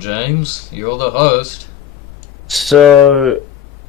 James, you're the host. So,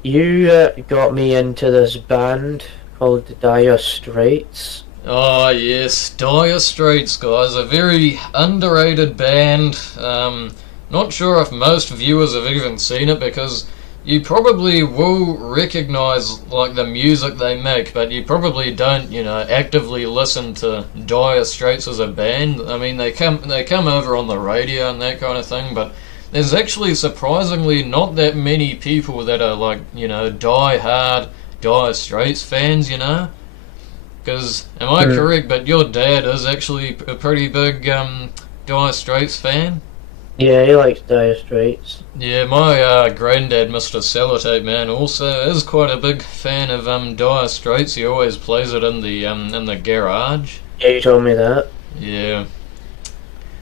you got me into this band called Dire Straits. Oh yes, Dire Straits, guys, a very underrated band. Not sure if most viewers have even seen it because you probably will recognize like the music they make, but you probably don't, actively listen to Dire Straits as a band. I mean, they come over on the radio and that kind of thing, but there's actually surprisingly not that many people that are like, die-hard Dire Straits fans. Because, am I correct, but your dad is actually a pretty big Dire Straits fan? Yeah, he likes Dire Straits. Yeah, my granddad, Mr. Sellotape Man, also is quite a big fan of Dire Straits. He always plays it in the garage. Yeah, you told me that. Yeah.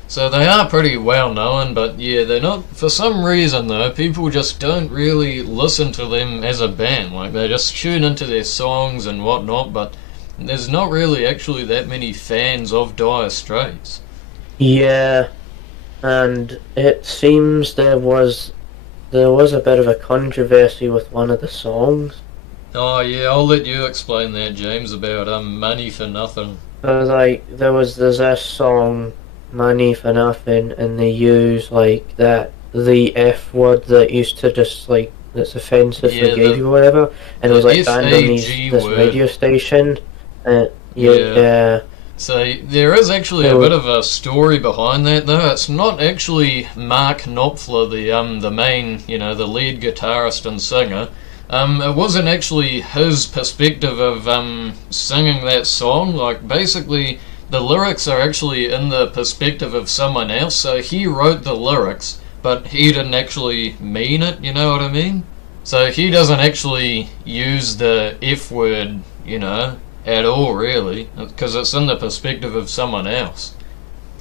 So they are pretty well known, but yeah, they're not. For some reason though, people just don't really listen to them as a band. Like they just tune into their songs and whatnot, but there's not really actually that many fans of Dire Straits. Yeah, and it seems there was a bit of a controversy with one of the songs. Oh yeah, I'll let you explain that, James, about Money for Nothing. Like there's a song, Money for Nothing, and they use like the F word that used to just like that's offensive Yeah, for gay people or whatever, and it was like banned on this word. radio station. Yeah, Yeah. yeah. So there is actually a bit of a story behind that, though. It's not actually Mark Knopfler, the main, the lead guitarist and singer. It wasn't actually his perspective of singing that song. Like basically, the lyrics are actually in the perspective of someone else. So he wrote the lyrics, but he didn't actually mean it. You know what I mean? So he doesn't actually use the F word, at all, really, because it's in the perspective of someone else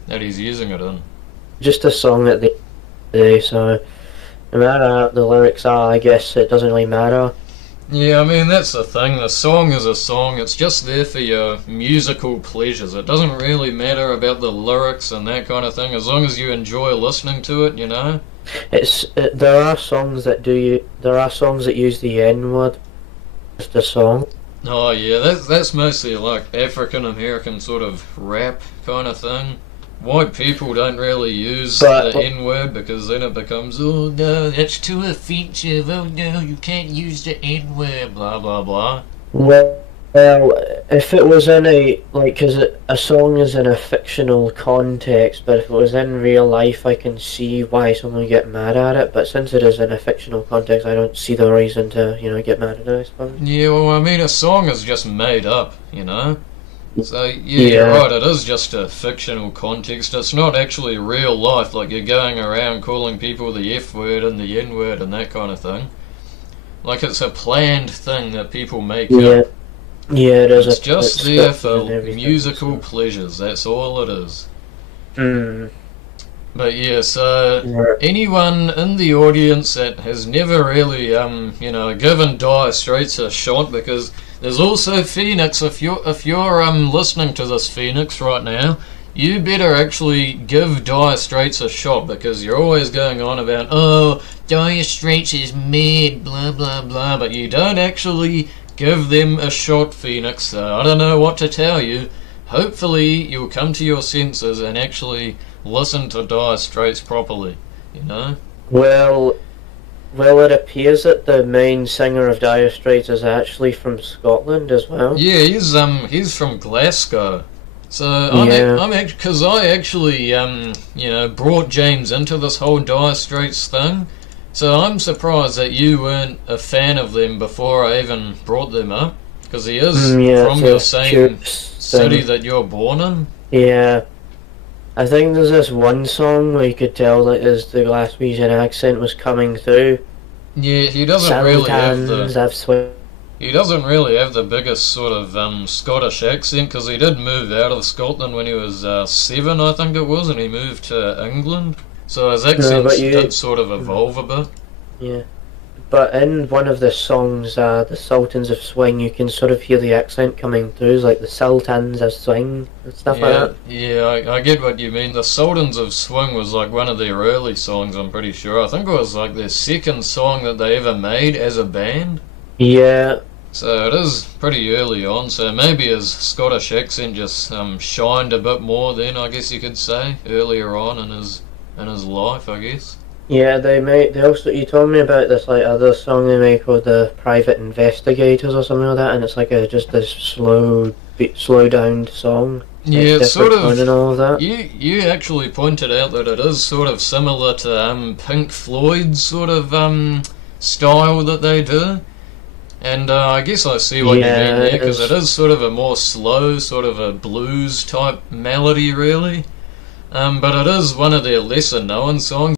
that he's using it in. Just a song that they do, so no matter how the lyrics are, I guess it doesn't really matter. Yeah, I mean, that's the thing. The song is a song. It's just there for your musical pleasures. It doesn't really matter about the lyrics and that kind of thing, as long as you enjoy listening to it. There are songs that use the N word. Just a song. Oh yeah, that's mostly like African American sort of rap kind of thing. White people don't really use the N word because then it becomes, oh no, that's too offensive. Oh no, you can't use the N word. Blah blah blah. Well, if it was in because a song is in a fictional context, but if it was in real life, I can see why someone would get mad at it. But since it is in a fictional context, I don't see the reason to, get mad at it, I suppose. Yeah, well, I mean, a song is just made up. So, yeah, you're right, it is just a fictional context. It's not actually real life, like you're going around calling people the F word and the N word and that kind of thing. Like, it's a planned thing that people make up. Yeah, it is. It's just there for musical pleasures, that's all it is. But yeah, so anyone in the audience that has never really, given Dire Straits a shot, because there's also Phoenix. If you're listening to this, Phoenix, right now, you better actually give Dire Straits a shot, because you're always going on about, oh, Dire Straits is mad, blah blah blah, but you don't actually give them a shot, Phoenix. So I don't know what to tell you. Hopefully you'll come to your senses and actually listen to Dire Straits properly, Well, it appears that the main singer of Dire Straits is actually from Scotland as well. Yeah, he's from Glasgow. So because I actually brought James into this whole Dire Straits thing. So I'm surprised that you weren't a fan of them before I even brought them up, because he is from your same city that you're born in. Yeah. I think there's this one song where you could tell that the Glaswegian accent was coming through. Yeah, he doesn't really have the biggest sort of Scottish accent, because he did move out of Scotland when he was 7, I think it was, and he moved to England. So his accent did sort of evolve a bit. Yeah. But in one of the songs, the Sultans of Swing, you can sort of hear the accent coming through, like the Sultans of Swing and stuff like Yeah, that. yeah, I get what you mean. The Sultans of Swing was like one of their early songs, I'm pretty sure. I think it was like their second song that they ever made as a band. Yeah, So it is pretty early on, so maybe his Scottish accent just shined a bit more then, I guess you could say, earlier on in his life, I guess. yeah, they make. They also you told me about this like other song they make called the Private Investigators or something like that, and it's like a just a slow down song. It's Yeah, it's sort different tone and of. all of that. You actually pointed out that it is sort of similar to Pink Floyd's sort of style that they do. And I guess I see what you mean Yeah, there, it because it is. is sort of a more slow, sort of a blues type melody, really. But it is one of their lesser known songs.